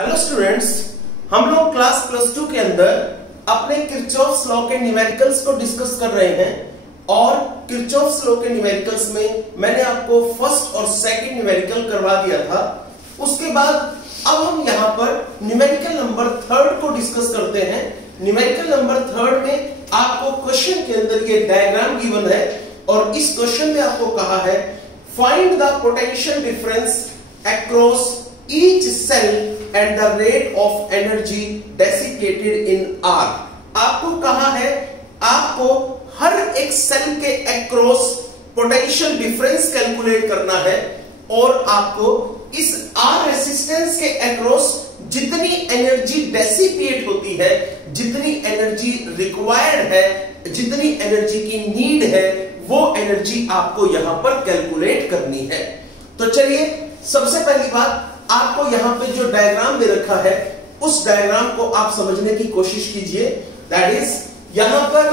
Hello students, हम लोग class +2 के अंदर अपने किरचॉफ्स लॉ के न्यूमेरिकल्स को डिस्कस कर रहे हैं और किरचॉफ्स लॉ के न्यूमेरिकल्स में मैंने आपको फर्स्ट और सेकंड न्यूमेरिकल करवा दिया था। उसके बाद अब हम यहाँ पर न्यूमेरिकल नंबर 3 को डिस्कस करते हैं। न्यूमेरिकल नंबर 3 में आपको क्वेश्चन के अंदर ये डायग्राम गिवन है और इस क्वेश्चन में आपको कहा है find the potential difference across each cell and the rate of energy dissipated in R। आपको कहा है आपको हर एक सेल के अक्रॉस पोटेंशियल डिफरेंस कैलकुलेट करना है और आपको इस R रेसिस्टेंस के अक्रॉस जितनी एनर्जी डेसिपेट होती है, जितनी एनर्जी रिक्वायर्ड है, जितनी एनर्जी की नीड है, वो एनर्जी आपको यहां पर कैलकुलेट करनी है। तो चलिए सबसे पहली बात, आपको यहां पे जो डायग्राम दे रखा है उस डायग्राम को आप समझने की कोशिश कीजिए। दैट इज यहां पर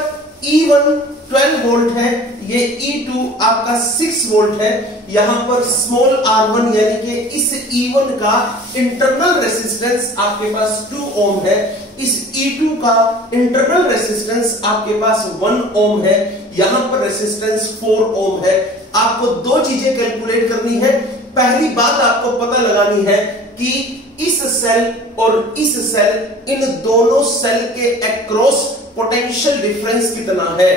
E1 12 वोल्ट है, ये E2 आपका 6 वोल्ट है। यहां पर स्मॉल r1 यानी कि इस E1 का इंटरनल रेसिस्टेंस आपके पास 2 ओम है, इस E2 का इंटरनल रेसिस्टेंस आपके पास 1 ओम है, यहां पर रेसिस्टेंस 4 ओम है। आपको दो चीजें कैलकुलेट करनी है। पहली बात आपको पता लगानी है कि इस सेल और इस सेल, इन दोनों सेल के अक्रॉस पोटेंशियल डिफरेंस कितना है,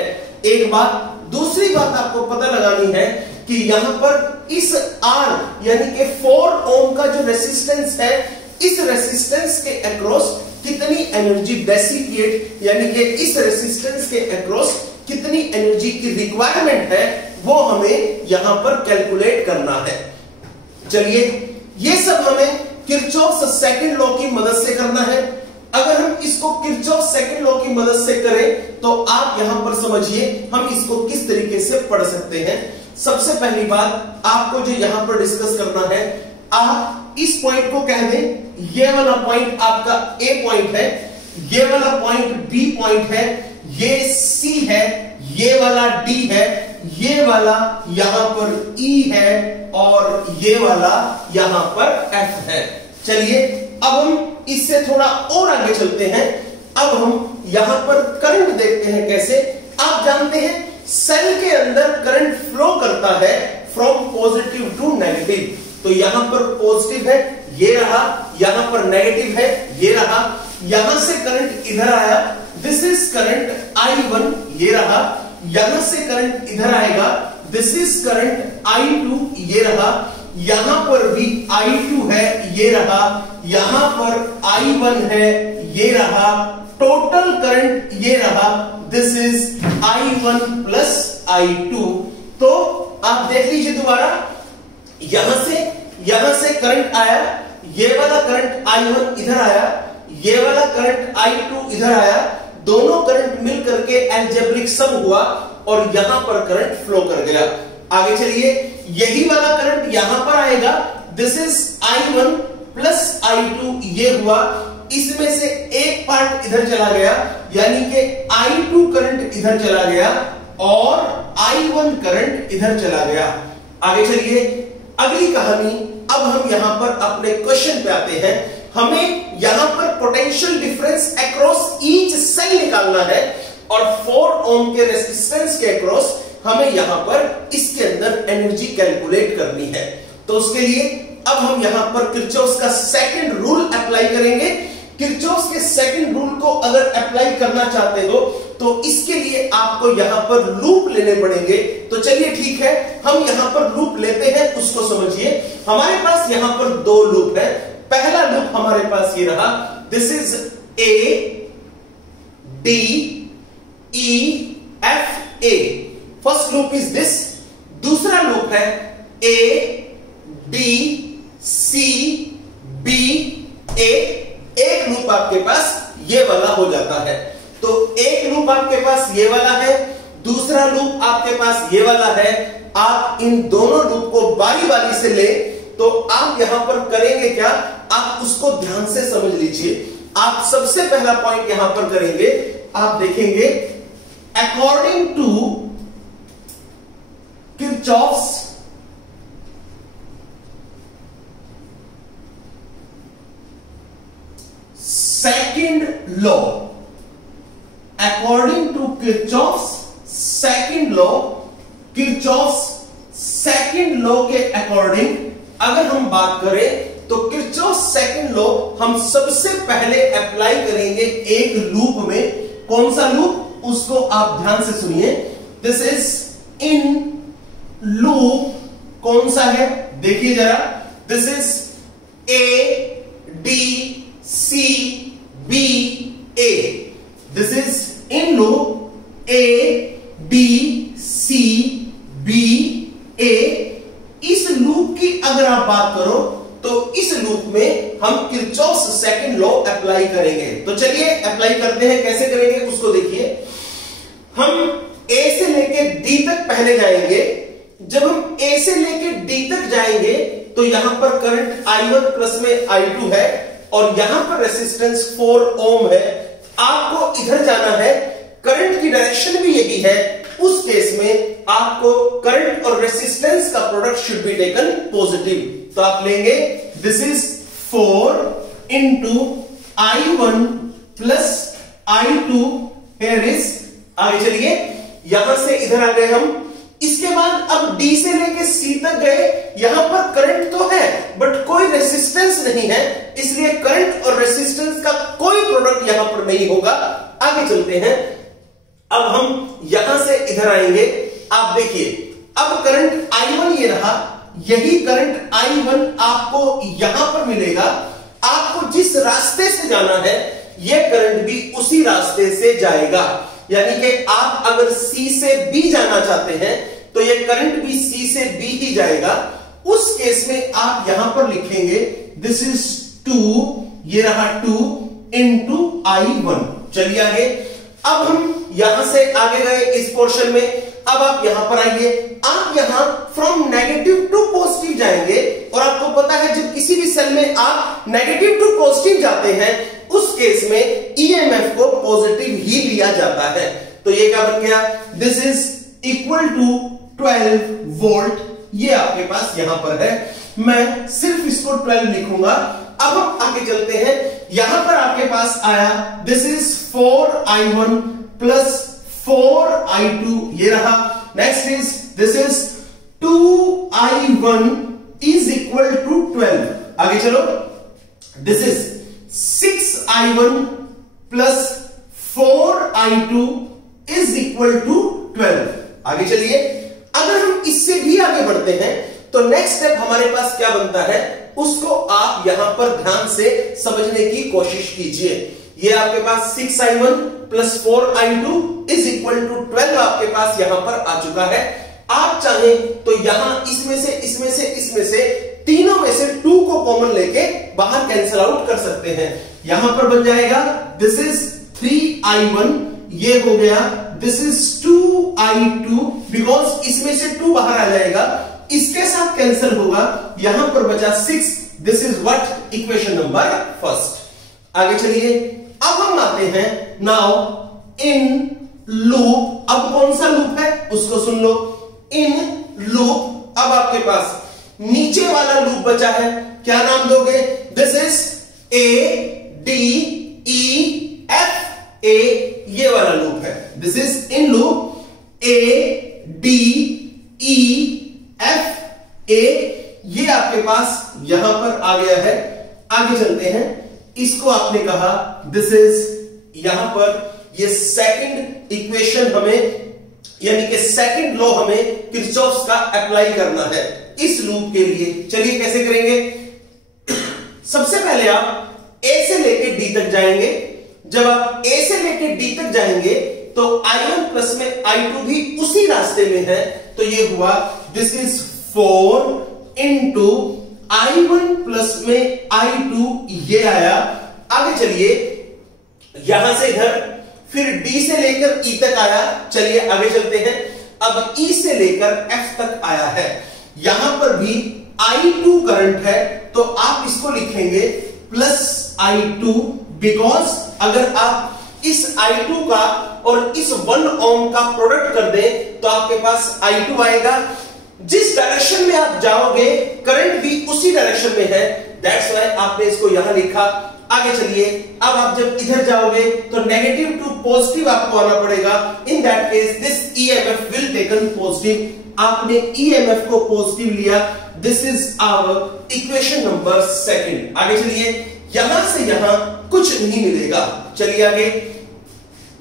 एक बात। दूसरी बात आपको पता लगानी है कि यहां पर इस R यानी कि 4 ओम का जो रेसिस्टेंस है, इस रेसिस्टेंस के अक्रॉस कितनी एनर्जी डेसिपेट यानी कि इस रेसिस्टेंस के अक्रॉस कितनी एनर्जी की रिक्वायरमेंट है, वो हमें यहां पर कैलकुलेट करना है। चलिए ये सब हमें किरचॉफ्स सेकंड लॉ की मदद से करना है। अगर हम इसको किरचॉफ्स सेकंड लॉ की मदद से करें तो आप यहां पर समझिए हम इसको किस तरीके से पढ़ सकते हैं। सबसे पहली बात आपको जो यहां पर डिस्कस करना है, आप इस पॉइंट को कह दें, ये वाला पॉइंट आपका A पॉइंट है, ये वाला पॉइंट B पॉइंट है, ये C है, ये वाला D है, ये वाला यहां पर E है और ये वाला यहां पर F है। चलिए अब हम इससे थोड़ा और आगे चलते हैं। अब हम यहां पर करंट देखते हैं कैसे। आप जानते हैं सेल के अंदर करंट फ्लो करता है फ्रॉम पॉजिटिव टू नेगेटिव। तो यहां पर पॉजिटिव है, ये रहा, यहां पर नेगेटिव है, ये रहा। यहां से करंट इधर आया, दिस इज करंट I1, ये रहा। यहां से करंट इधर आएगा, दिस इज करंट I2, ये रहा। यहां पर भी I2 है, ये रहा। यहां पर I1 है, ये रहा। टोटल करंट ये रहा, this is I1 plus I2। तो आप देख लीजिए दोबारा, यहां से करंट आया, ये वाला करंट I1 इधर आया, ये वाला करंट I2 इधर आया। दोनों करंट मिल करके अलजेब्रिक सम हुआ और यहां पर करंट फ्लो कर गया। आगे चलिए, यही वाला करंट यहां पर आएगा, this is I1 plus I2, ये हुआ। इसमें से एक पार्ट इधर चला गया यानी कि I2 करंट इधर चला गया और I1 करंट इधर चला गया। आगे चलिए, अगली कहानी। अब हम यहां पर अपने क्वेश्चन पे आते हैं। हमें यहां पर potential difference across each cell निकालना है और 4 ओम के रेजिस्टेंस के अक्रॉस हमें यहां पर इसके अंदर एनर्जी कैलकुलेट करनी है। तो उसके लिए अब हम यहां पर किरचॉफ्स का सेकंड रूल अप्लाई करेंगे। किरचॉफ्स के सेकंड रूल को अगर अप्लाई करना चाहते हो तो इसके लिए आपको यहां पर लूप लेने पड़ेंगे। तो चलिए ठीक है, हम यहां पर लूप लेते हैं, उसको समझिए। हमारे पास यहां पर 2 लूप है। पहला लूप हमारे पास ये रहा, this is A D E F A, first loop is this. दूसरा लूप है A B C B A। एक लूप आपके पास ये वाला हो जाता है। तो एक लूप आपके पास ये वाला है, दूसरा लूप आपके पास ये वाला है। आप इन दोनों लूप को बारी बारी से ले तो आप यहां पर करेंगे क्या, आप उसको ध्यान से समझ लीजिए। आप सबसे पहला पॉइंट यहां पर करेंगे, आप देखेंगे according to Kirchhoff's second law, according to Kirchhoff's second law, Kirchhoff's second law के अकॉर्डिंग अगर हम बात करें तो किरचॉफ्स सेकंड लॉ हम सबसे पहले अप्लाई करेंगे एक लूप में। कौन सा लूप, उसको आप ध्यान से सुनिए। दिस इज इन लूप, कौन सा है देखिए जरा, this is A D C B A, this is in loop A D C B A. इस लूप की अगर आप बात करो तो इस लूप में हम किरचॉफ्स सेकंड लॉ अप्लाई करेंगे। तो चलिए अप्लाई करते हैं, कैसे करेंगे उसको देखिए। हम ए से लेके डी तक पहले जाएंगे। जब हम ए से लेके डी तक जाएंगे तो यहां पर करंट I1 प्लस में I2 है और यहां पर रेसिस्टेंस 4 ओम है। आपको इधर जाना है, करंट की डायरेक्शन भी यही है। उस केस में आपको करंट और रेसिस्टेंस का product should be taken positive. तो आप लेंगे this is 4 into I1 plus I2 here is. आगे चलिए, यहां से इधर आ गए हम। इसके बाद अब D से लेके C तक गए। यहां पर करंट तो है बट कोई रेसिस्टेंस नहीं है, इसलिए करंट और रेसिस्टेंस का कोई प्रोडक्ट यहां पर नहीं होगा। आगे चलते हैं, अब हम यहां से इधर आएंगे। आप देखिए, अब करंट I1 ये रहा, यही करंट I1 आपको यहां पर मिलेगा। आपको जिस रास्ते से जाना है यह करंट भी उसी रास्ते से जाएगा। यानी कि आप अगर C से B जाना चाहते हैं तो यह करंट भी C से B ही जाएगा। उस केस में आप यहां पर लिखेंगे दिस इज 2, ये रहा 2 इंटू I1। चलिए आगे, अब हम यहां से आगे गए इस पोर्शन में। अब आप यहां पर आइए, आप यहां फ्रॉम नेगेटिव टू पॉजिटिव जाएंगे और आपको पता है जब किसी भी सेल में आप नेगेटिव टू पॉजिटिव जाते हैं उस केस में ईएमएफ को पॉजिटिव ही लिया जाता है। तो ये क्या बन गया, this is equal to 12 volt. ये आपके पास यहां पर है, मैं सिर्फ इसको 12 लिखूंगा। अब हम आगे चलते हैं, यहां पर आपके पास आया this is 4I1 plus 4I2, ये रहा। Next is this is 2I1 is equal to 12। आगे चलो, this is 6I1 plus 4I2 is equal to 12। आगे चलिए, अगर हम इससे भी आगे बढ़ते हैं तो नेक्स्ट स्टेप हमारे पास क्या बनता है उसको आप यहां पर ध्यान से समझने की कोशिश कीजिए। ये आपके पास 6I1 plus 4I2 is equal to 12 आपके पास यहां पर आ चुका है। आप चाहें तो यहां इसमें से तीनों में से 2 को कॉमन लेके बाहर कैंसिल आउट कर सकते हैं। यहां पर बन जाएगा दिस इज 3I1, ये हो गया दिस इज 2I2, बिकॉज इसमें से 2 बाहर आ जाएगा, इसके साथ कैंसिल होगा, यहां पर बचा 6। This is what, equation number first. आगे चलिए, अब हम आते हैं नाउ इन लूप। अब कौन सा लूप है उसको सुन लो, इन लूप। अब आपके पास नीचे वाला लूप बचा है, क्या नाम दोगे, this is A D E F A, ये वाला लूप है। This is in loop A D E F A, ये आपके पास यहां पर आ गया है। आगे चलते हैं, इसको आपने कहा दिस इज, यहां पर ये सेकंड इक्वेशन हमें यानी कि सेकंड लॉ हमें किरचॉफ्स का अप्लाई करना है इस लूप के लिए। चलिए कैसे करेंगे, सबसे पहले आप ए से लेके डी तक जाएंगे। जब आप ए से लेके डी तक जाएंगे तो I1 प्लस में I2 भी उसी रास्ते में है, तो ये हुआ this is 4 into I1 plus में I2, ये आया। आगे चलिए, यहां से इधर, फिर D से लेकर E तक आया। चलिए आगे चलते हैं, अब E से लेकर F तक आया है। यहां पर भी I2 करंट है, तो आप इसको लिखेंगे प्लस I2, बिकॉज अगर आप इस I2 का और इस 1 ओम का प्रोडक्ट कर दें तो आपके पास I2 आएगा। जिस डायरेक्शन में आप जाओगे करंट भी उसी डायरेक्शन में है, दैट्स व्हाई आपने इसको यहां लिखा। आगे चलिए, अब आप जब इधर जाओगे तो नेगेटिव टू पॉजिटिव आपको आना पड़ेगा। In that case this EMF will taken positive. आपने ईएमएफ को पॉजिटिव लिया। This is our equation number second. आगे चलिए, यहां से यहां कुछ नहीं मिलेगा। चलिए आगे,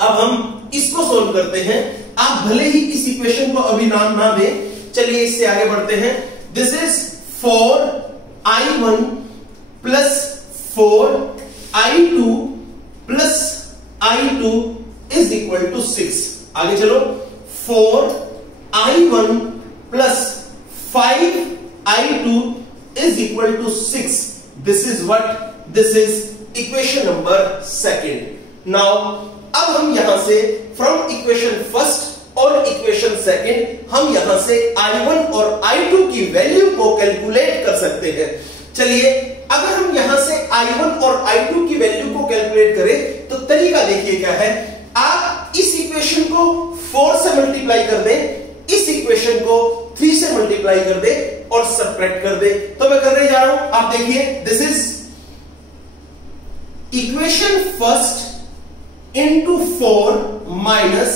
अब हम इसको सोल्व करते हैं। आप भले ही इस इक्वेशन को अभी नाम ना दें, चलिए इससे आगे बढ़ते हैं। This is 4i1 plus 4i2 plus i2 is equal to 6। आगे चलो, 4i1 plus 5i2 is equal to 6। This is what? This is equation number second. Now अब हम यहां से फ्रॉम इक्वेशन फर्स्ट और इक्वेशन सेकंड हम यहां से i1 और i2 की वैल्यू को कैलकुलेट कर सकते हैं। चलिए, अगर हम यहां से i1 और i2 की वैल्यू को कैलकुलेट करें तो तरीका देखिए क्या है। आप इस इक्वेशन को 4 से मल्टीप्लाई कर दें, इस इक्वेशन को 3 से मल्टीप्लाई कर दें और सब्ट्रैक्ट कर दें। तो मैं करने जा रहा हूं, आप देखिए, this is equation first into 4 minus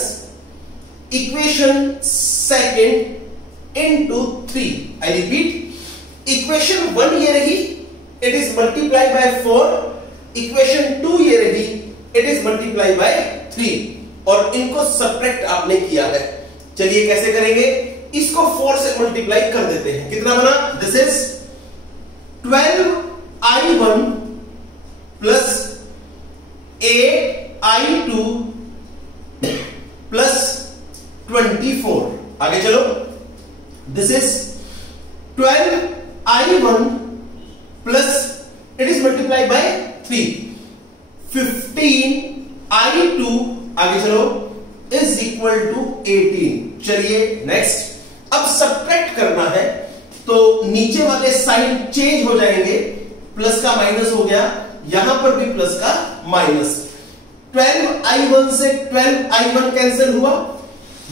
equation second into 3। I repeat, equation 1 ये रही, it is multiply by 4। Equation 2 ये रही, इट इज मल्टीप्लाई बाय 3 और इनको सब्ट्रैक्ट आपने किया है। चलिए कैसे करेंगे, इसको 4 से मल्टीप्लाई कर देते हैं। कितना बना? This is 12i1 plus 8i2 plus 24। आगे चलो, this is 12i1 plus it is multiply by 3, 15i2 आगे चलो इज इक्वल टू 18। चलिए नेक्स्ट, अब सब्ट्रैक्ट करना है तो नीचे वाले साइन चेंज हो जाएंगे, प्लस का माइनस हो गया, यहां पर भी प्लस का माइनस। 12i1 से 12i1 कैंसिल हुआ,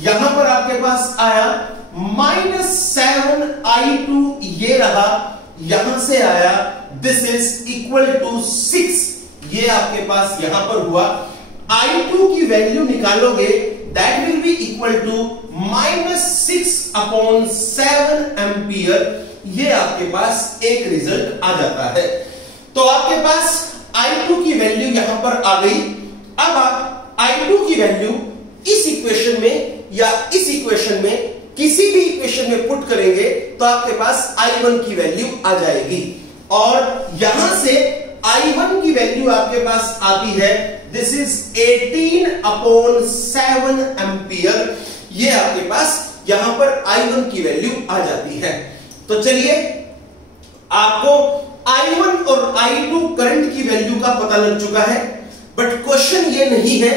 यहां पर आपके पास आया -7i2 ये रहा, यहां से आया दिस इज इक्वल टू 6 ये आपके पास यहां पर हुआ। i2 की वैल्यू निकालोगे that will be equal to -6/7 ampere. ये आपके पास एक रिजल्ट आ जाता है। तो आपके पास i2 की वैल्यू यहां पर आ गई। अब आप i2 की वैल्यू इस इक्वेशन में या इस इक्वेशन में किसी भी इक्वेशन में पुट करेंगे तो आपके पास i1 की वैल्यू आ जाएगी और यहां से i1 की वैल्यू आपके पास आती है दिस इज 18/7 एंपियर। ये आपके पास यहां पर i1 की वैल्यू आ जाती है। तो चलिए, आपको i1 और i2 करंट की वैल्यू का पता लग चुका है, बट क्वेश्चन ये नहीं है।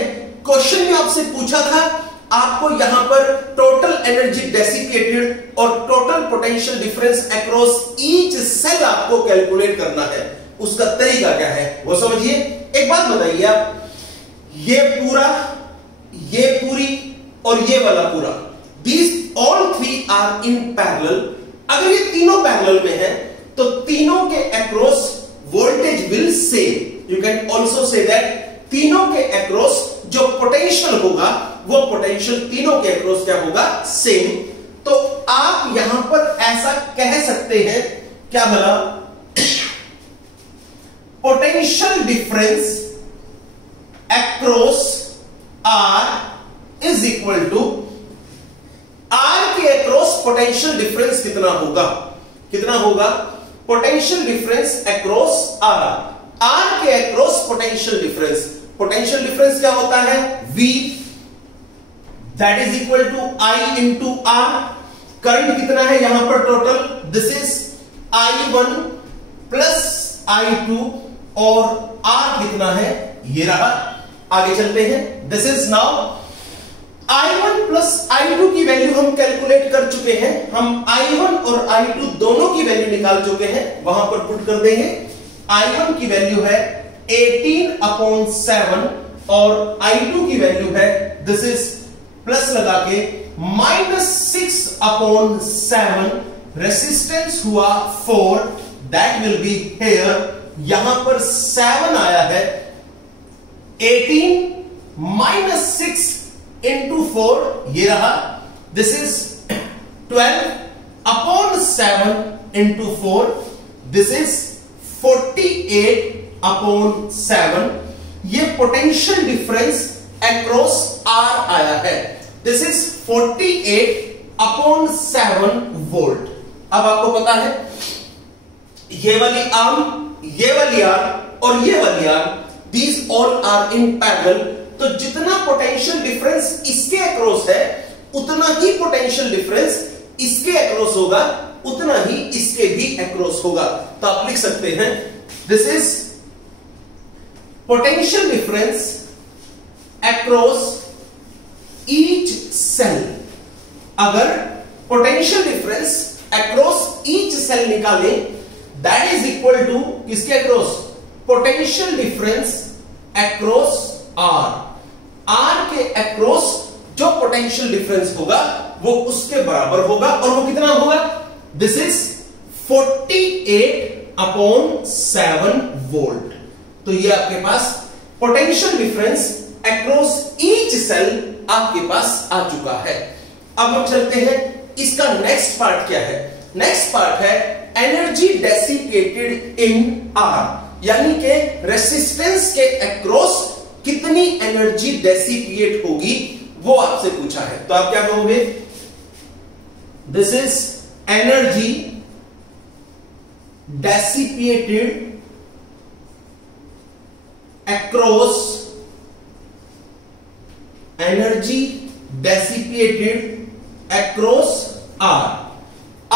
क्वेश्चन में आपसे पूछा था आपको यहां पर टोटल एनर्जी डेसिपेटेड और total potential difference across each cell आपको कैलकुलेट करना है। उसका तरीका क्या है वो समझिए। एक बात बताइए आप, ये पूरा, ये पूरी और ये वाला पूरा, these all 3 are in parallel. अगर ये तीनों पैरेलल में है तो तीनों के across voltage will same. You can also say that तीनों के अक्रॉस जो पोटेंशियल होगा वो पोटेंशियल तीनों के अक्रॉस क्या होगा? सेम। तो आप यहां पर ऐसा कह सकते हैं, क्या भला, potential difference across R is equal to R के अक्रॉस पोटेंशियल डिफरेंस कितना होगा? कितना होगा? Potential difference across R, R के across potential difference. Potential difference क्या होता है? V, that is equal to I into R। Current कितना है यहां पर total? This is I1 plus I2 और R कितना है? ये रहा। आगे चलते हैं। This is now I1 plus I2 की वैल्यू हम कैलकुलेट कर चुके हैं। हम I1 और I2 दोनों की वैल्यू निकाल चुके हैं, वहां पर पुट कर देंगे। I1 की वैल्यू है 18/7 और I2 की वैल्यू है दिस इज प्लस लगा के -6/7। रेसिस्टेंस हुआ 4, दैट विल बी हियर यहां पर 7 आया है, 18 माइनस 6 इंटू 4 ये रहा, this is 12 upon 7 into 4, this is 48 upon 7। ये पोटेंशियल डिफरेंस अक्रॉस आर आया है, दिस इज 48 अपॉन 7 वोल्ट। अब आपको पता है ये वाली आर्म, ये वाली आर्म और ये वाली arm, these all are in parallel, तो जितना पोटेंशियल डिफरेंस इसके अक्रॉस है उतना ही पोटेंशियल डिफरेंस इसके अक्रॉस होगा, उतना ही इसके भी अक्रॉस होगा। तो आप लिख सकते हैं this is potential difference across each cell. अगर potential difference across each cell निकालें, दैट इज इक्वल टू किसके across? Potential difference across R. R के अक्रॉस जो पोटेंशियल डिफरेंस होगा वो उसके बराबर होगा, और वो कितना होगा? This is 48 upon 7 volt. तो ये आपके पास potential difference across each cell आपके पास आ चुका है। अब हम चलते हैं, इसका नेक्स्ट पार्ट क्या है? नेक्स्ट पार्ट है एनर्जी डेसिपेटेड इन आर, यानी कि रेसिस्टेंस के अक्रॉस कितनी एनर्जी डेसिपेट होगी वो आपसे पूछा है। तो आप क्या कहोगे? This is energy dissipated across, energy dissipated across R.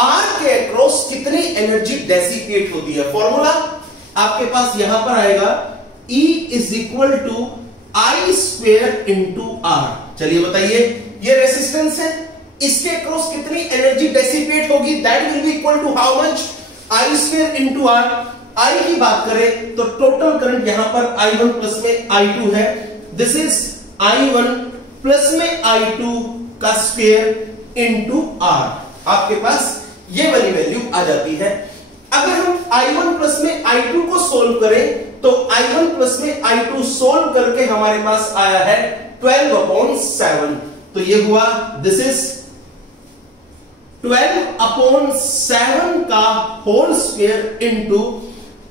R के अक्रॉस कितनी एनर्जी डेसिपेट होती है? फॉर्मूला आपके पास यहां पर आएगा, E is equal to I square into R. चलिए बताइए, ये रेसिस्टेंस है, इसके अक्रॉस कितनी एनर्जी डेसिपेट होगी? That will be equal to how much? I square into R. I की बात करें तो टोटल करंट यहां पर I1 प्लस में I2 है, दिस इज I1 प्लस में I2 का स्क्वेयर इंटू आर। आपके पास ये वाली वैल्यू आ जाती है। अगर हम I1 प्लस में I2 को सोल्व करें तो I1 प्लस में I2 सोल्व करके हमारे पास आया है 12 अपॉन 7। तो ये हुआ, दिस इज 12 अपॉन 7 का whole square into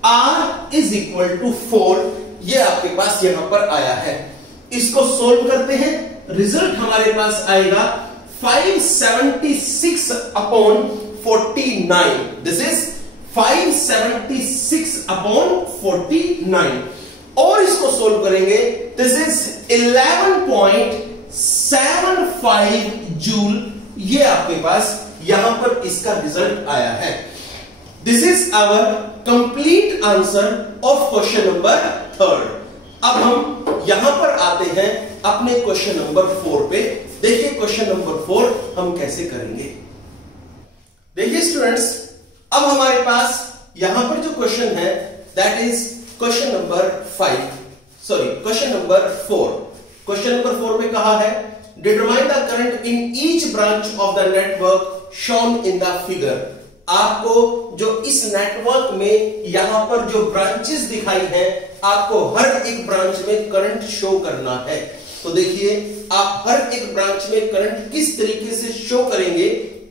R is equal to 4। ये आपके पास यहां पर आया है। इसको सोल्व करते हैं, रिजल्ट हमारे पास आएगा 576 अपॉन 49। दिस इज 576 अपॉन 49, और इसको सोल्व करेंगे, दिस इज 11.75 जूल। ये आपके पास यहां पर इसका रिजल्ट आया है। This is our complete answer of question number 3। अब हम यहां पर आते हैं अपने क्वेश्चन नंबर 4 पे। देखिए क्वेश्चन नंबर 4 हम कैसे करेंगे। देखिए स्टूडेंट्स, अब हमारे पास यहां पर जो क्वेश्चन है that is question number 4। Question number 4 में कहा है, determine the current in each branch of the network shown in the figure. आपको जो इस नेटवर्क में यहां पर जो ब्रांचेस दिखाई हैं, आपको हर एक ब्रांच में करंट शो करना है। तो देखिए, आप हर एक ब्रांच में करंट किस तरीके से शो करेंगे।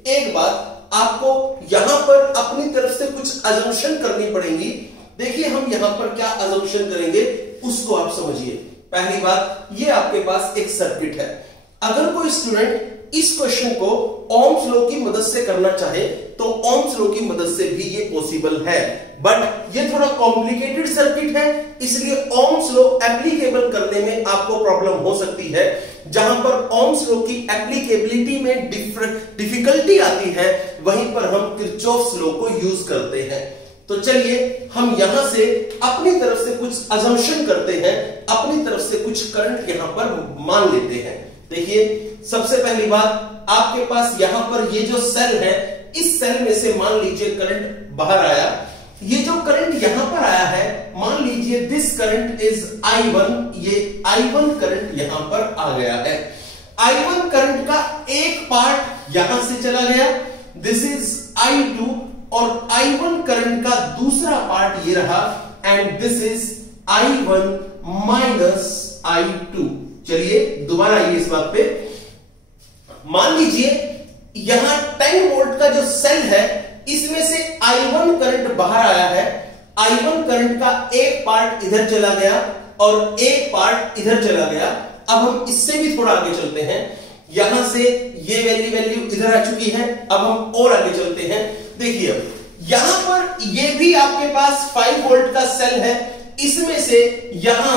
एक बात आपको यहां पर अपनी तरफ से कुछ अजम्पशन करनी पड़ेगी। देखिए हम यहां पर क्या अजम्पशन करेंगे उसको आप समझिए। पहली बात, ये आपके पास एक सर्किट है। अगर कोई स्टूडेंट इस क्वेश्चन को ओम्स लॉ की मदद से करना चाहे तो ओम्स लॉ की मदद से भी ये पॉसिबल है, बट ये थोड़ा कॉम्प्लिकेटेड सर्किट है, इसलिए ओम्स लॉ एप्लीकेबल करने में आपको प्रॉब्लम हो सकती है। जहां पर ओम्स लॉ की एप्लीकेबिलिटी में डिफिकल्टी आती है, वहीं पर हम किरचॉफ्स लॉ को यूज करते हैं। तो चलिए हम यहां से अपनी तरफ से कुछ अजम्पशन करते हैं, अपनी तरफ से कुछ करंट यहां पर मान लेते हैं। देखिए सबसे पहली बात, आपके पास यहां पर ये जो सेल है, इस सेल में से मान लीजिए करंट बाहर आया। ये जो करंट यहां पर आया है, मान लीजिए दिस करंट इज I1, ये I1 करंट यहां पर आ गया है। I1 करंट का एक पार्ट यहां से चला गया, दिस इज I2, और I1 करंट का दूसरा पार्ट ये रहा, and this is I1 minus I2। चलिए दोबारा आइए इस बात पे। मान लीजिए यहां 10 वोल्ट का जो सेल है इसमें से I1 करंट बाहर आया है। I1 करंट का एक पार्ट इधर चला गया और एक पार्ट इधर चला गया। अब हम इससे भी थोड़ा आगे चलते हैं। यहां से ये वैल्यू इधर आ चुकी है। अब हम और आगे चलते हैं। देखिए यहां पर ये भी आपके पास 5 वोल्ट का सेल है, इसमें से यहां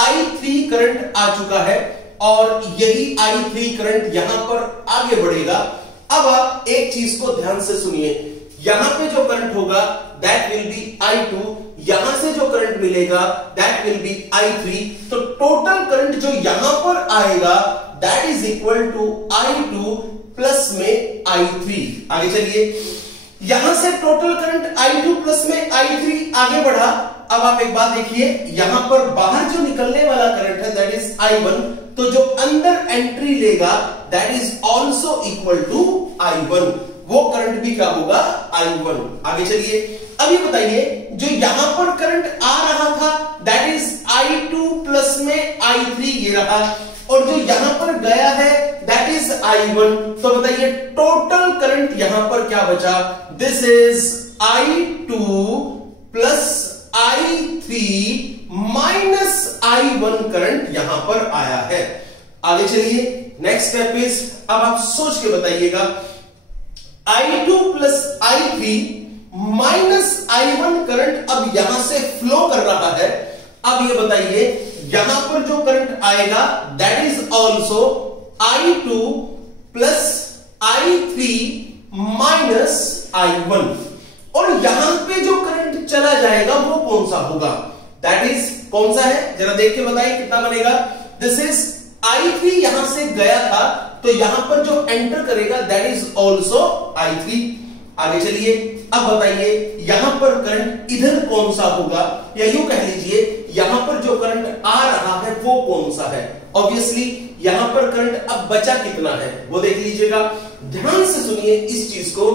I3 करंट आ चुका है और यही I3 करंट यहां पर आगे बढ़ेगा। अब आप एक चीज को ध्यान से सुनिए, यहां पे जो करंट होगा दैट विल बी I2, यहां से जो करंट मिलेगा दैट विल बी I3। तो टोटल करंट जो यहां पर आएगा that is equal to I2 plus में I3। आगे चलिए, यहां से टोटल करंट I2 प्लस में I3 आगे बढ़ा। अब आप एक बात देखिए, यहां पर बाहर जो निकलने वाला करंट है दैट इज I1, तो जो अंदर एंट्री लेगा that is also equal to I1, वो करंट भी क्या होगा I1। आगे चलिए, अब ये बताइए जो यहां पर करंट आ रहा था दैट इज I2 प्लस में I3 ये रहा, और जो यहां पर गया है दैट इज I1। तो बताइए टोटल करंट यहां पर क्या बचा, this is I2 plus I3 minus I1 current यहां पर आया है। आगे चलिए, नेक्स्ट स्टेप इज, अब आप सोच के बताइएगा, I2 plus I3 minus I1 current अब यहां से फ्लो कर रहा है। अब ये बताइए यहां पर जो करंट आएगा that is also I2 plus I3 minus I1, और यहां पे जो करंट चला जाएगा वो कौन सा होगा, दैट इज कौन सा है, जरा देख के बताइए कितना बनेगा। दिस इज I3 यहां से गया था तो यहां पर जो एंटर करेगा दैट इज ऑल्सो I3। आगे चलिए, अब बताइए यहां पर करंट इधर कौन सा होगा, या यूं कह लीजिए यहां पर जो करंट आ रहा है वो कौन सा है। ऑब्वियसली यहां पर करंट अब बचा कितना है वो देख लीजिएगा, ध्यान से सुनिए इस चीज को।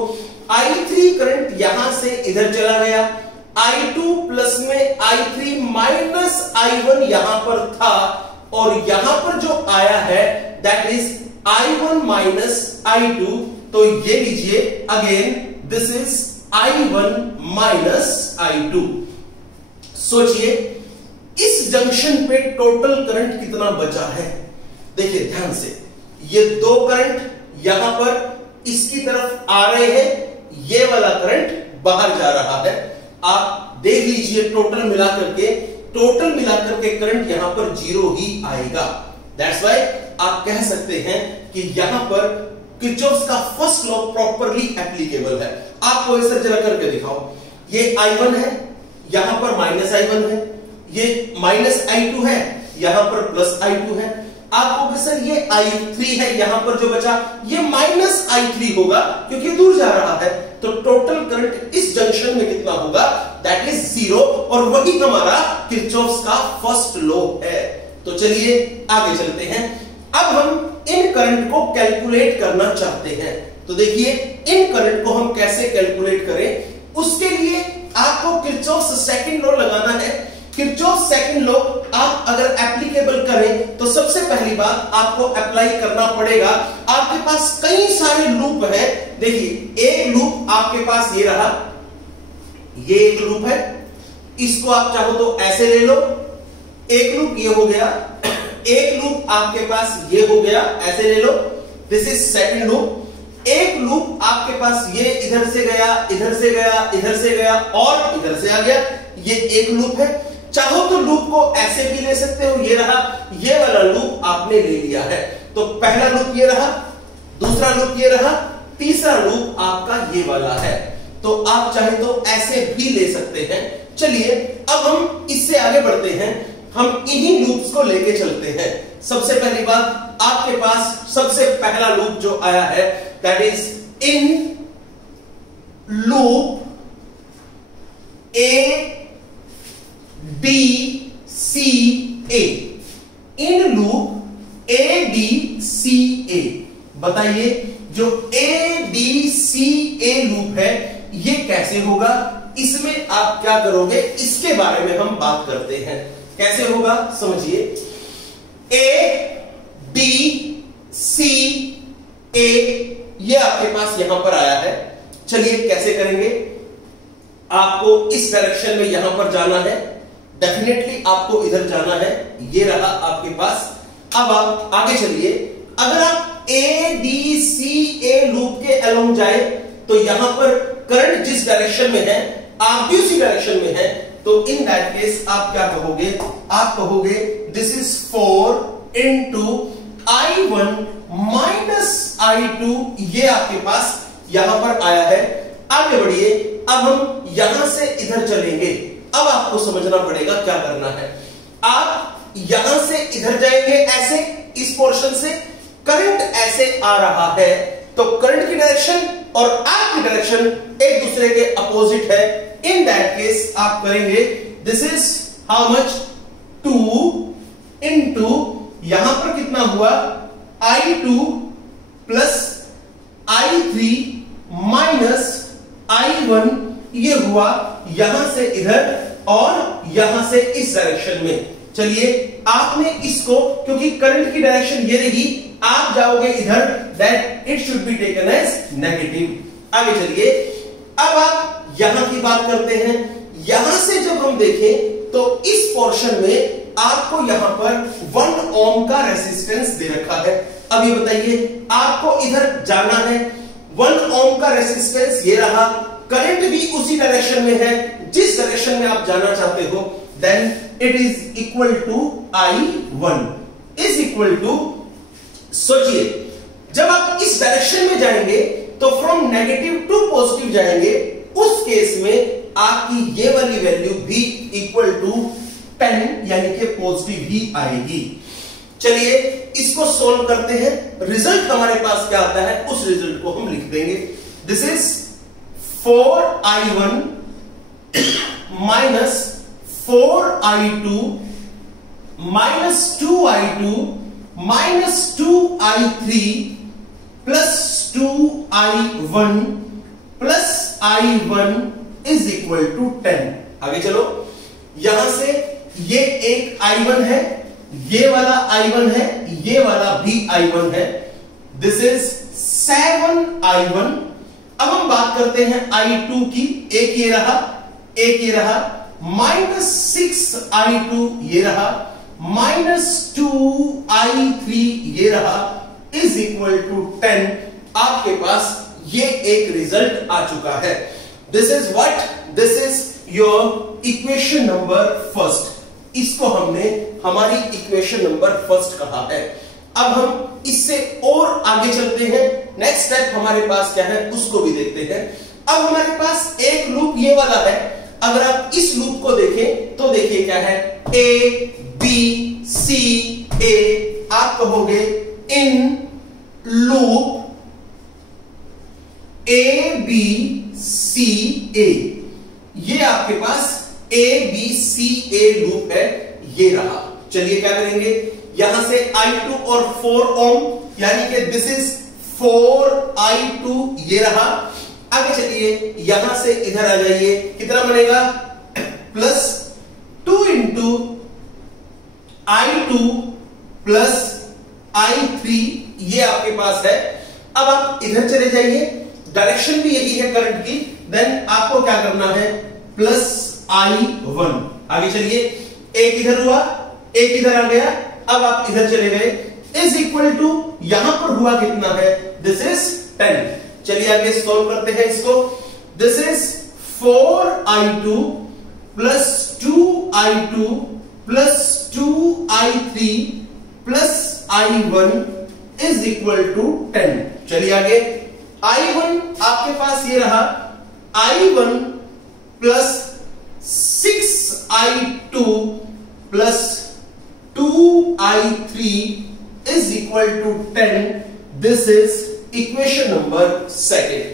I3 करंट यहां से इधर चला गया, I2 प्लस में I3 माइनस I1 यहां पर था, और यहां पर जो आया है that is I1 minus I2। तो ये लीजिए again this is I1 minus I2। सोचिए इस जंक्शन पे टोटल करंट कितना बचा है। देखिए ध्यान से, ये दो करंट यहां पर इसकी तरफ आ रहे हैं, ये वाला करंट बाहर जा रहा है। आप देख लीजिए टोटल मिलाकर के करंट यहां पर 0 ही आएगा। दैट्स व्हाई आप कह सकते हैं कि यहां पर किरचॉफ्स का फर्स्ट लॉ प्रॉपरली एप्लीकेबल है। आपको इसे जरा करके दिखाओ, ये I1 है, यहां पर माइनस I1 है, ये माइनस I2 है, यहां पर प्लस I2 है। आपको सर ये I3 है, यहां पर जो बचा ये माइनस I3 होगा क्योंकि दूर जा रहा है। तो टोटल करंट इस जंक्शन में कितना होगा, दैट इज 0, और वही हमारा किरचॉफ्स का फर्स्ट लॉ है। तो चलिए आगे चलते हैं। अब हम इन करंट को कैलकुलेट करना चाहते हैं। तो देखिए इन करंट को हम कैसे कैलकुलेट करें, उसके लिए आपको किरचॉफ्स सेकंड लॉ लगाना है। किरचॉफ्स सेकंड लॉ आप अगर एप्लीकेबल करें तो सबसे पहली बात आपको अप्लाई करना पड़ेगा। आपके पास कई सारे लूप हैं। देखिए एक लूप आपके पास ये रहा, ये एक लूप है, इसको आप चाहो तो ऐसे ले लो, एक लूप ये हो गया, एक लूप आपके पास ये हो गया, ऐसे ले लो, दिस इज सेकंड लूप। एक लूप आपके पास ये इधर से गया, इधर से गया, इधर से गया और इधर से आ गया, ये एक लूप है। चाहो तो लूप को ऐसे भी ले सकते हो, ये रहा, ये वाला लूप आपने ले लिया है। तो पहला लूप ये रहा, दूसरा लूप ये रहा, तीसरा लूप आपका ये वाला है। तो आप चाहे तो ऐसे भी ले सकते हैं। चलिए अब हम इससे आगे बढ़ते हैं, हम इन्हीं लूप्स को लेके चलते हैं। सबसे पहली बात, आपके पास सबसे पहला लूप जो आया है that is in loop A B C A, in loop A B C A। बताइए जो A B C A loop है ये कैसे होगा, इसमें आप क्या करोगे इसके बारे में हम बात करते हैं। कैसे होगा समझिए, ए बी सी ए ये आपके पास यहां पर आया है। चलिए कैसे करेंगे, आपको इस डायरेक्शन में यहां पर जाना है, डेफिनेटली आपको इधर जाना है, ये रहा आपके पास। अब आप आगे चलिए, अगर आप A D C A loop के अलोंग जाए तो यहां पर करंट जिस डायरेक्शन में है आप भी उसी डायरेक्शन में है, तो इन दैट केस आप क्या कहोगे, आप कहोगे this is 4 into I1 minus I2, ये आपके पास यहां पर आया है। आगे बढ़िए, अब हम यहां से इधर चलेंगे। अब आपको समझना पड़ेगा क्या करना है। आप यहां से इधर जाएंगे ऐसे, इस पोर्शन से करंट ऐसे आ रहा है, तो करंट की डायरेक्शन और आपकी डायरेक्शन एक दूसरे के अपोजिट है। इन दैट केस आप करेंगे this is how much 2 into यहां पर कितना हुआ I2 plus I3 minus I1, ये हुआ यहां से इधर और यहां से इस डायरेक्शन में। चलिए आपने इसको, क्योंकि करंट की डायरेक्शन ये रही, आप जाओगे इधर, that it should be taken as negative. आगे चलिए, अब आप यहां की बात करते हैं। यहां से जब हम देखें तो इस पोर्शन में आपको यहां पर 1 ओम का रेसिस्टेंस दे रखा है। अब ये बताइए, आपको इधर जाना है, 1 ओम का रेसिस्टेंस ये रहा, करंट भी उसी डायरेक्शन में है जिस डायरेक्शन में आप जाना चाहते हो, then it is equal to I1 is equal to, सोचिए जब आप इस डायरेक्शन में जाएंगे तो फ्रॉम नेगेटिव टू पॉजिटिव जाएंगे, उस केस में आपकी ये वाली वैल्यू भी इक्वल टू 10 यानी कि पॉजिटिव ही आएगी। चलिए इसको सोल्व करते हैं, रिजल्ट हमारे पास क्या आता है उस रिजल्ट को हम लिख देंगे। This is 4I1 minus 4I2 minus 2I2 minus 2I3 plus 2I1 plus I1 is equal to 10। आगे चलो, यहां से ये एक I1 है, ये वाला I1 है, ये वाला भी I1 है, दिस इज 7I1। अब हम बात करते हैं I2 की, एक ये रहा, एक ये रहा, माइनस 6I2 ये रहा, माइनस 2I3 ये रहा, इज इक्वल टू 10। आपके पास ये एक रिजल्ट आ चुका है। This is what, this is your equation number first. इसको हमने हमारी इक्वेशन नंबर फर्स्ट कहा है। अब हम इससे और आगे चलते हैं, नेक्स्ट स्टेप हमारे पास क्या है उसको भी देखते हैं। अब हमारे पास एक लूप ये वाला है, अगर आप इस लूप को देखें तो देखिए क्या है, ए बी सी ए। आप कहोगे इन लूप ए बी सी ए, ये आपके पास A B C A loop है, ये रहा। चलिए क्या करेंगे, यहां से I2 और 4 ओम यानी कि दिस इज 4I2 ये रहा। आगे चलिए यहां से इधर आ जाइए, कितना बनेगा plus 2 into I2 plus I3, ये आपके पास है। अब आप इधर चले जाइए, डायरेक्शन भी यही है करंट की, देन आपको क्या करना है प्लस I1। आगे चलिए, एक इधर हुआ, एक इधर आ गया, अब आप इधर चले गए, इज इक्वल टू यहां पर हुआ कितना है, दिस इज 10। चलिए आगे सॉल्व करते हैं इसको। This is 4I2 plus 2I2 plus 2I3 plus I1 is equal to 10। चलिए आगे, I1 आपके पास ये रहा, I1 plus 6I2 plus 2I3 is equal to 10। This is equation number second.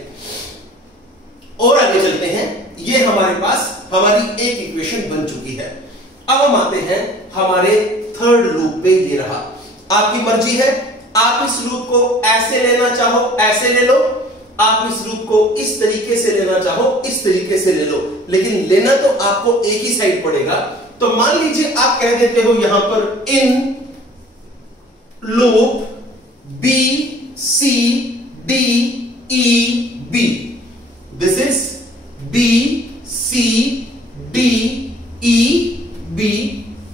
और आगे चलते हैं, ये हमारे पास हमारी एक इक्वेशन बन चुकी है। अब हम आते हैं हमारे थर्ड लूप पे, ये रहा। आपकी मर्जी है, आप इस लूप को ऐसे लेना चाहो ऐसे ले लो, आप इस रूप को इस तरीके से लेना चाहो इस तरीके से ले लो, लेकिन लेना तो आपको एक ही साइड पड़ेगा। तो मान लीजिए आप कह देते हो यहां पर in loop B C D E B, this is B C D E B,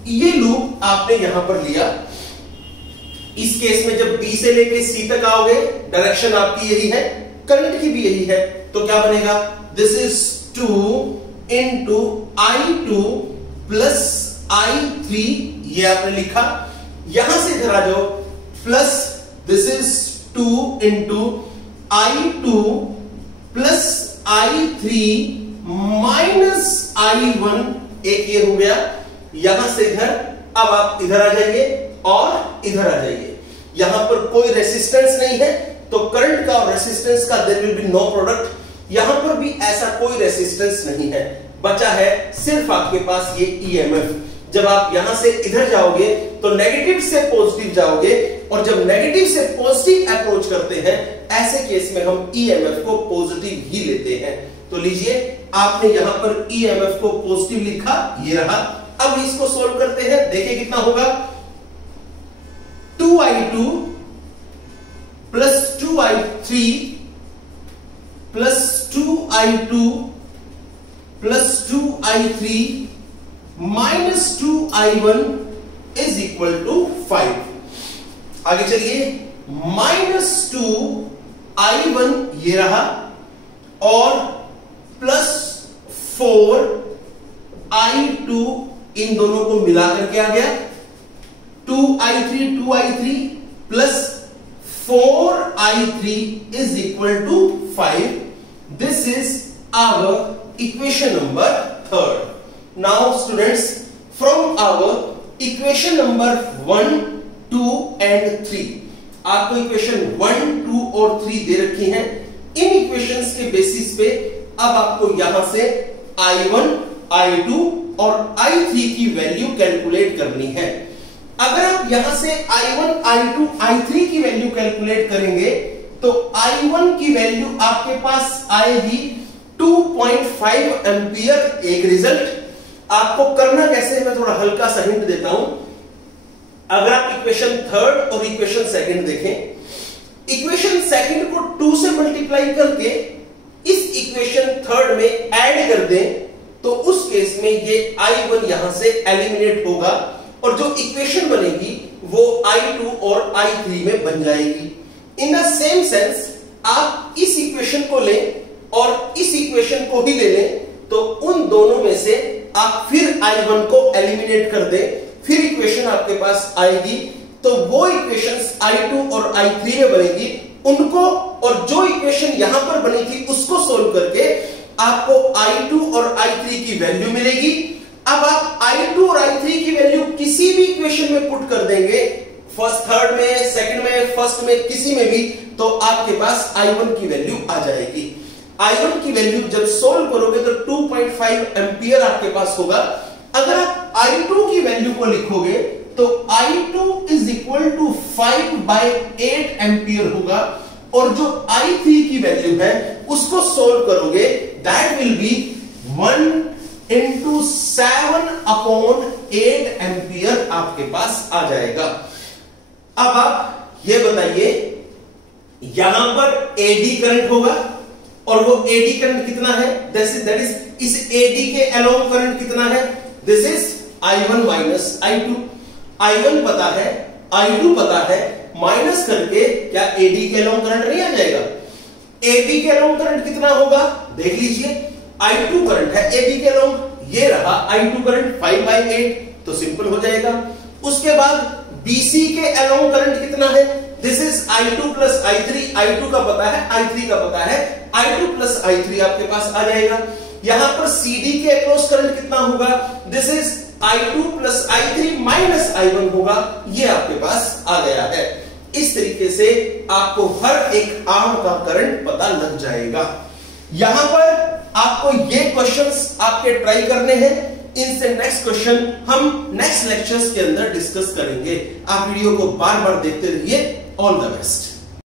ये लूप आपने यहां पर लिया। इस केस में जब B से लेके C तक आओगे डायरेक्शन आपकी यही है, करंट की भी यही है, तो क्या बनेगा, this is 2 into I2 plus I3, ये आपने लिखा। यहां से इधर आ जाओ, plus this is 2 into I2 plus I3 minus I1, एक ये हो गया। यहां से इधर, अब आप इधर आ जाइए और इधर आ जाइए। यहां पर कोई रेसिस्टेंस नहीं है, तो करंट का और रेसिस्टेंस का there will be no product. यहां पर भी ऐसा कोई रेसिस्टेंस नहीं है, बचा है सिर्फ आपके पास ये ईएमएफ। जब आप यहां से इधर जाओगे तो नेगेटिव से पॉजिटिव जाओगे, और जब नेगेटिव से पॉजिटिव अप्रोच करते हैं ऐसे केस में हम ईएमएफ को पॉजिटिव ही लेते हैं। तो लीजिए, आपने यहां पर ईएमएफ को पॉजिटिव लिखा, ये रहा। अब इसको सोल्व करते हैं, देखिए कितना होगा, 2I2 plus 2I3 plus 2I2 plus 2I3 minus 2I1 is equal to 5। आगे चलिए, माइनस 2I1 ये रहा, और प्लस 4I2 इन दोनों को मिलाकर के आ गया, 2I3 plus 4I3 is equal to 5. This is our equation number 3rd. Now students, from our equation number 1, 2 and 3, आपको इक्वेशन 1, 2 और 3 दे रखी हैं। इन इक्वेशंस के बेसिस पे अब आपको यहां से I1, I2 और I3 की वैल्यू कैलकुलेट करनी है। अगर आप यहां से I1, I2, I3 की वैल्यू कैलकुलेट करेंगे तो I1 की वैल्यू आपके पास आएगी 2.5 एम्पियर। एक रिजल्ट आपको करना कैसे, मैं थोड़ा हल्का सा हिंट देता हूं। अगर आप इक्वेशन 3rd और इक्वेशन 2nd देखें, इक्वेशन 2nd को 2 से मल्टीप्लाई करके इस इक्वेशन 3rd में ऐड कर दें, तो उस केस में ये I1 यहां से एलिमिनेट होगा, और जो इक्वेशन बनेगी वो I2 और I3 में बन जाएगी। इन द सेम सेंस आप इस इक्वेशन को लें और इस इक्वेशन को ही ले लें, तो उन दोनों में से आप फिर I1 को एलिमिनेट कर दें, फिर इक्वेशन आपके पास आएगी, तो वो इक्वेशंस I2 और I3 में बनेगी। उनको और जो इक्वेशन यहां पर बनी थी उसको सोल्व करके आपको I2 और I3 की वैल्यू मिलेगी। अब आप I2 और I3 की वैल्यू किसी भी इक्वेशन में पुट कर देंगे, फर्स्ट, थर्ड में, सेकंड में, फर्स्ट में, किसी में भी, तो आपके पास I1 की वैल्यू आ जाएगी। I1 की वैल्यू जब सोल्व करोगे तो 2.5 एम्पियर आपके पास होगा। अगर आप I2 की वैल्यू को लिखोगे तो I2 is equal to 5/8 ampere होगा, और जो I3 की वैल्यू है उसको सोल्व करोगे, that will B 1 into 7/8 ampere आपके पास आ जाएगा। अब आप ये बताइए, यहां पर एडी करंट होगा, और वो एडी करंट कितना है, दैट इज इस एडी के अलोंग करंट कितना है, this is I1 minus I2। I1 पता है, I2 पता है, माइनस करके क्या एडी के अलोंग करंट नहीं आ जाएगा। एबी के अलोंग करंट कितना होगा, देख लीजिए, I2 करंट है एबी के अलोंग, ये रहा I2 करंट 5/8, तो सिंपल हो जाएगा। उसके बाद BC के अलोंग करंट कितना है, this is I2 plus I3। I2 का पता है, I3 का पता है, I2 प्लस I3 आपके पास आ जाएगा। यहां पर CD के अक्रॉस करंट कितना होगा, this is I2 plus I3 minus I1 होगा, ये आपके पास आ गया है। इस तरीके से आपको हर एक आर्म का करंट पता लग जाएगा। यहां पर आपको ये क्वेश्चंस आपके ट्राई करने हैं। इनसे नेक्स्ट क्वेश्चन हम नेक्स्ट लेक्चर्स के अंदर डिस्कस करेंगे। आप वीडियो को बार बार देखते रहिए। All the best.